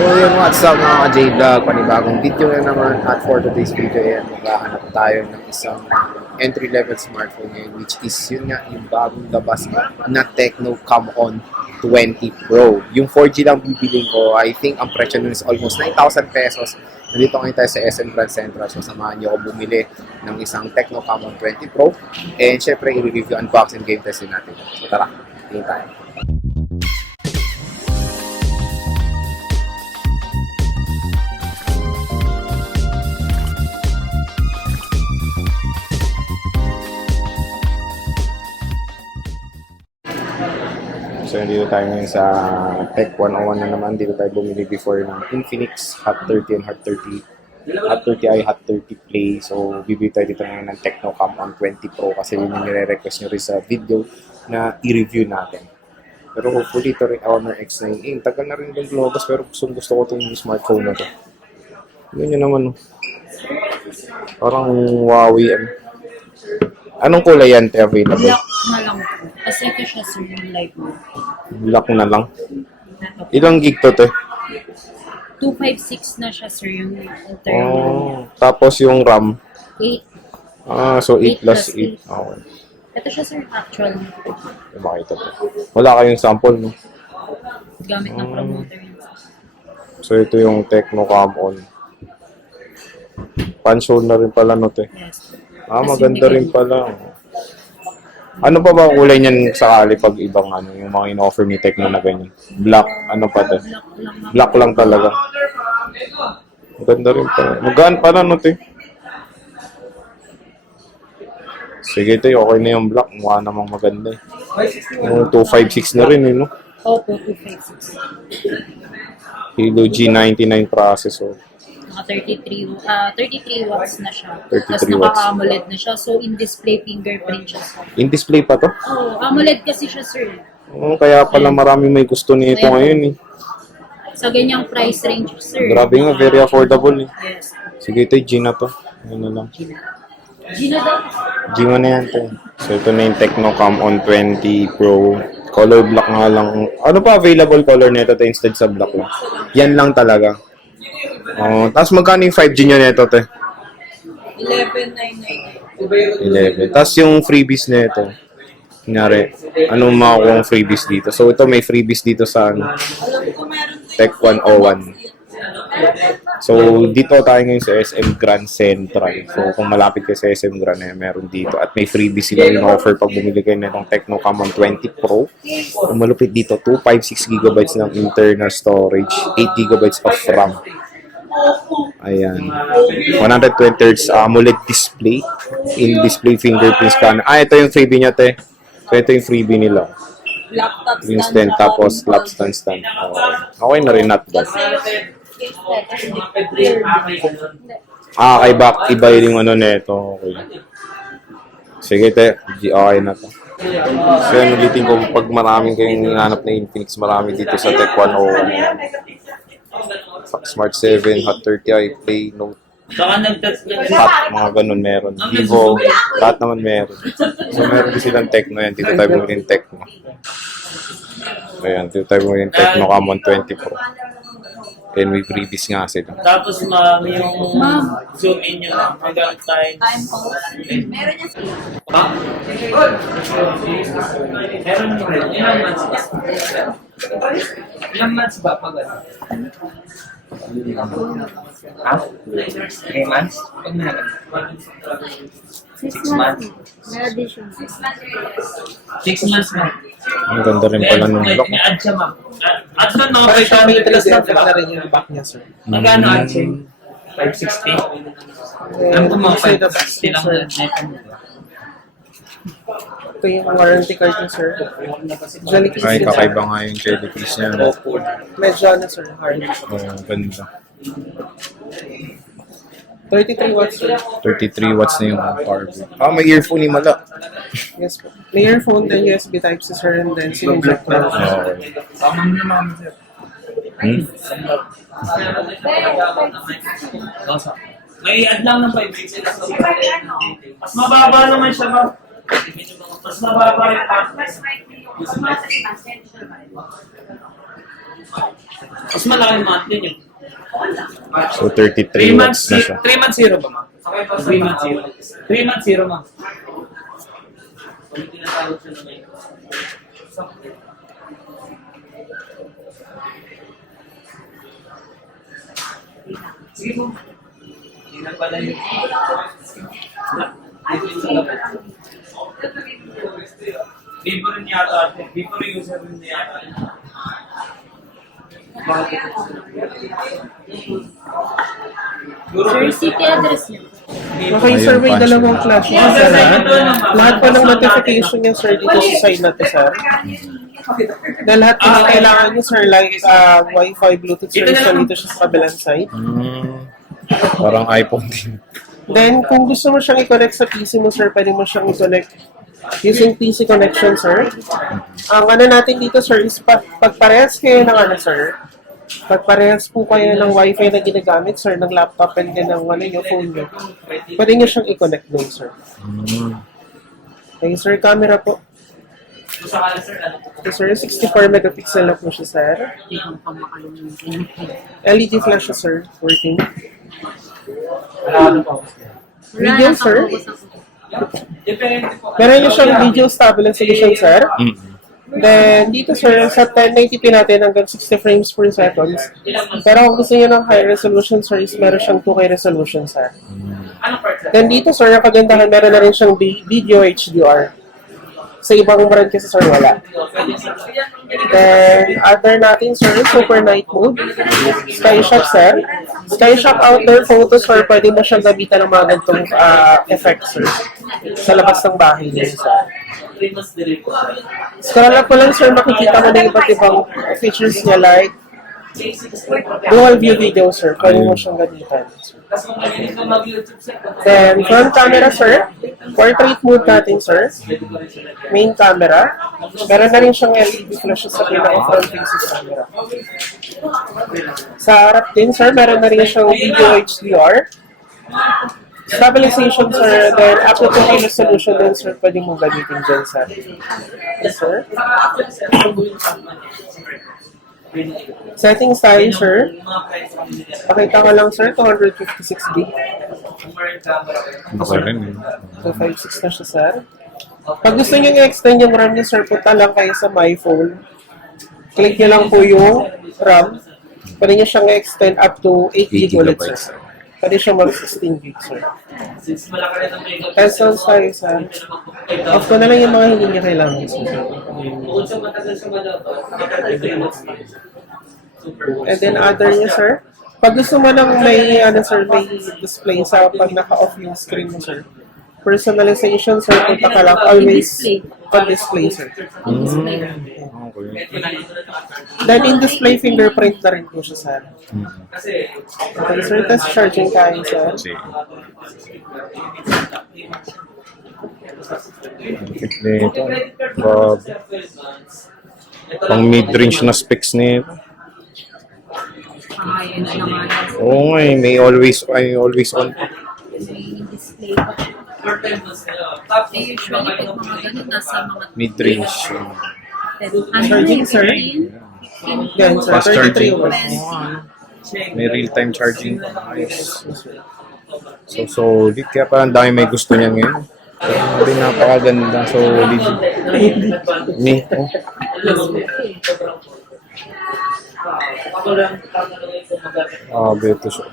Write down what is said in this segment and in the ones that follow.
So yun, what's up mga ka-J-Vlog, panibagong video na naman at for today's video ay maghahanap tayo ng isang entry-level smartphone ngayon, which is yun nga yung bagong labas na Tecno Camon 20 Pro. Yung 4G lang bibiling ko, I think ang presyo nun is almost 9,000 pesos. Nandito ngayon tayo sa SM Grand Central, so samahan niyo ako bumili ng isang Tecno Camon 20 Pro. And syempre, i-review, unboxing, game testing natin. So tara, tingin tayo. So, dito tayo ngayon sa Tech 101 na naman. Dito tayo bumili before ng Infinix Hot 30 and Hot 30. Hot 30i, Hot 30 Play. So, bibili tayo dito ngayon ng Tecno Camon 20 Pro kasi yun yung nire-request nyo rin sa video na i-review natin. Pero hopefully ito rin Honor X9. Tagal na rin yung lumabas pero gusto ko itong smartphone na to. Yun yun naman. Parang Huawei. Anong kulay yan available? Black na lang po. Kasi ito siya sa yung light mo. Black na lang. Ilang gig to, te? 256 na siya, sir, yung internal. Oh, tapos yung RAM? 8. So 8 plus 8. Okay. Ito siya, sir, actual. Makita to. Wala kayong sample, no? Gamit ng promoter yun. So ito yung Tecno Camon. Pan-show na rin pala, no, te? Yes. Maganda rin pala. Ano pa ba kulay niyan sakali pag ibang ano, yung mga in-offer ni Tecno na ganyan? Black, ano pa to? Black lang talaga. Maganda rin pala. Magaan pala, no, te? Sige, te, okay na yung black. Mukha namang maganda. Yung 256 na rin, no? Opo, 256. Halo G99 processor. Naka 33 watts na siya. 33 Tapos watts. naka-AMOLED na siya. So, in-display fingerprint siya. In-display pa to? Oh, AMOLED kasi siya, sir. Kaya pala marami may gusto nito ngayon, eh. Sa ganyang price range, sir. Grabe nga, very affordable, eh. Yes. Sige, ito, G na to. Ano na lang. Gina daw. G mo na yan, te. So, ito na yung Tecno Camon 20 Pro. Color black nga lang. Ano pa available color nito, te, instead sa black lang? Yan lang talaga. Tapos magkano yung 5G nyo nito, te? 11,999. 11. Tapos yung freebies nito. Kunyari, anong makukuha ang freebies dito? So, ito may freebies dito sa ano, Tech 101. So, dito tayo ngayon sa SM Grand Central. So, kung malapit kayo sa SM Grand, meron dito. At may freebies sila yung offer pag bumili kayo na itong Tecno Camon 20 Pro. Kung malupit dito, 256GB ng internal storage, 8GB of RAM. Ayan. 120Hz AMOLED display. In-display fingerprint scanner. Ito yung freebie niya, te. So, ito yung freebie nila. Laptop stand. Instant, tapos laptop stand. Okay na rin, not bad. Kay back, iba yung ano neto. Okay. Sige, te. Okay na to. So, yan, ulitin ko, pag maraming kayong hinanap na Infinix, marami dito sa Tech 101. Smart 7, Hot 30i, Play, Note, Hot, mga ganun meron. Vivo, lahat naman meron. So, meron din silang Tecno yan. Dito tayo bumili ng Tecno. Ayan, dito tayo bumili ng Tecno Camon 20 Pro. And may previous nga sila. Tapos ma'am, yung zoom in nyo lang hanggang time. Meron niya sila. Ha? Meron nyo rin. Ilang months ba? Ilang months ba pag ano? Ha? 3 months? Pag na 6 months? May addition. 6 months ma'am. Ang ganda rin pala nung block. May add siya ma'am. Add doon mga 500 na rin yung back niya, sir. Magkano add siya? 560? Alam ko mga 560 lang na. Ito yung warranty card niya, sir. Ay, kakaiba nga yung jellyfish niya. No? Medyo ano, sir, hard. Ganda. 33 watts, sir. 33 watts na yung power bank. May earphone ni Mala. Yes po. May earphone, then USB Type-C, sir, and then siniject na. Okay. Samang nyo naman sir. May add lang ng 5 Mas mababa naman siya ba? Mas mababa yung pack. Mas malaki yung monthly nyo. So, 33 watts na siya. 3 months zero ba, ma'am? 3 months zero. 3 months zero, ma'am. Sige po. Hindi na pala yun. Di po rin yata. Di po rin user rin yata. Sir, city address niyo. Okay, sir, may Ayun, dalawang punch. flash na sir. Lahat po ng notification niya, sir, dito sa side na to, sir. Dahil lahat po ng kailangan niyo, sir, like Wi-Fi, Bluetooth service na dito siya sa kabilang side. Parang iPhone din. Then, kung gusto mo siyang i-connect sa PC mo, sir, pwede mo siyang i-connect using PC connection, sir. Ang ano natin dito, sir, is pagparehas kayo ng ano, sir. Pagparehas po kayo ng Wi-Fi na ginagamit, sir, ng laptop and din ng ano, yung phone nyo. Pwede nyo siyang i-connect doon, sir. Okay, sir, camera po. Okay, sir, 64 megapixel na po siya, sir. LED flash siya, sir, working. Video, sir. Meron niyo siyang video stabilization, sir. Then, dito, sir, sa 1080p natin hanggang 60 frames per seconds. Pero kung gusto niyo ng high resolution, sir, is meron siyang 2K resolution, sir. Then, dito, sir, ang kagandahan, meron na rin siyang video HDR. Sa ibang brand kasi, sir, wala. Then, other natin, sir, super night mode. Sky shot, sir. Sky shot outdoor photos, sir, pwede mo siyang gamitan ng mga ganitong effects, sir. Sa labas ng bahay niyo, sir. Scroll up po lang, sir, makikita mo na iba't ibang features niya like dual view video, sir. Pwede mo siyang gamitan. Then, front camera, sir. Portrait mode natin, sir. Main camera. Meron na rin siyang LED flash sa pinaka-front facing camera. Sa harap din, sir, meron na rin siyang video HDR. Stabilization, sir. Then, up to 2K resolution din, sir. Pwede mong gamitin dyan, sir. Yes, sir. Settings tayo, sir. Pakita ko lang, sir. 256 gig. Okay rin. 256 na siya, sir. Pag gusto nyo i-extend yung RAM niya, sir, punta lang kayo sa my phone. Click nyo lang po yung RAM. Pwede nyo siyang i-extend up to 8 gig ulit, sir. Pwede siya mag-16 gig, sir. Pesos tayo, sir. Off ko na lang yung mga hindi niya kailangan, sir. And then other niya, sir. Pag gusto mo nang may, ano, sir, may display sa pag naka-off yung screen mo, sir. Personalization, sir, punta ka lang always pag-display, sir. Okay. Then in-display fingerprint na rin po siya, sir. Okay, sir, test charging tayo, sir. Kasi, perfect na ito. Grabe. Pang mid-range na specs na ito. Ayun na naman. Oo nga eh, may always on. May display pa siya. Eh, usually, pag mga ganun, nasa mga Mid-range. Charging, sir. Yan, sir. Fast 33 charging. watts. May real-time charging. Ayos. So, solid. Kaya parang dami may gusto niya ngayon. Pero napakaganda. Solid. Ni, oh. Beto siya.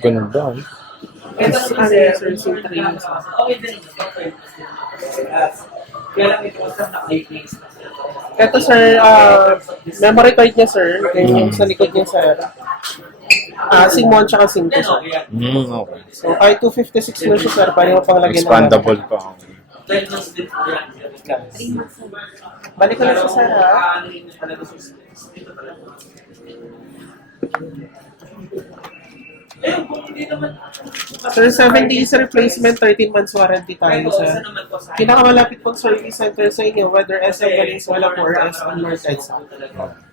Ganda. Yes, ano yan, sir, so 3 months. Ito, sir, memory card niya, sir. Yung sa likod niya, sir. SIM 1 tsaka SIM 2, sir. Okay. So, kahit 256 na siya, sir, pwede mo pang lagyan ng Expandable pa. Balik ko lang siya, sir, ha? Sir, 7 days replacement, 13 months warranty tayo, sir. Pinakamalapit pong service center sa inyo, whether SM Valenzuela po or SM North EDSA.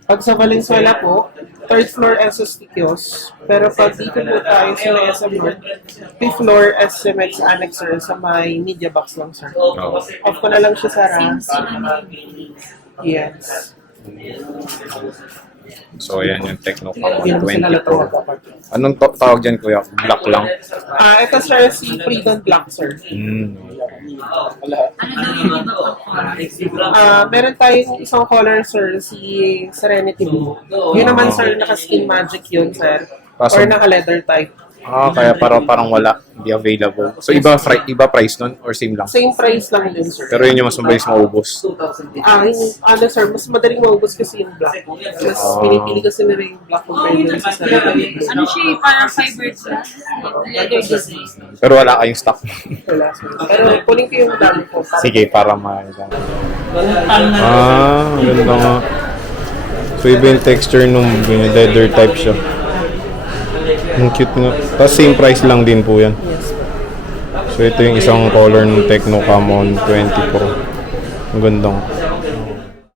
Pag sa Valenzuela po, 3rd floor SST kiosk. Pero pag dito po tayo sa may SM North, 5th floor SMX Annexer sa may media box lang, sir. Off ko na lang siya, Sarah. Yes. So, ayan yung Tecno Camon Hindi naman sila 20 Pro. natawag kapag. Anong tawag dyan, kuya? Black lang? Ito, sir, si Freedom Black, sir. Ano daw yung iba pang Meron tayong isang color, sir, si Serenity Blue. Yun naman, sir, naka-skin magic yun, sir. Kaso- Or naka-leather type. Kaya parang wala. Hindi available. So, iba price nun? Or same lang? Same price lang din, sir. Pero yun yung mas mabilis maubos. Sir, mas madaling maubos kasi yung black. Mas pinipili kasi nila yung black compared dun sa Serenity Blue. Ano siya parang fiberglass? Leather design. Pero wala kayong stock. Wala, sir. Pero kunin ko yung dami po. Sige, para ganda nga. So, iba yung texture nung leather type siya. Ang cute nga. Tapos same price lang din po yan. So, ito yung isang color ng Tecno Camon 20 Pro. Ang ganda nga.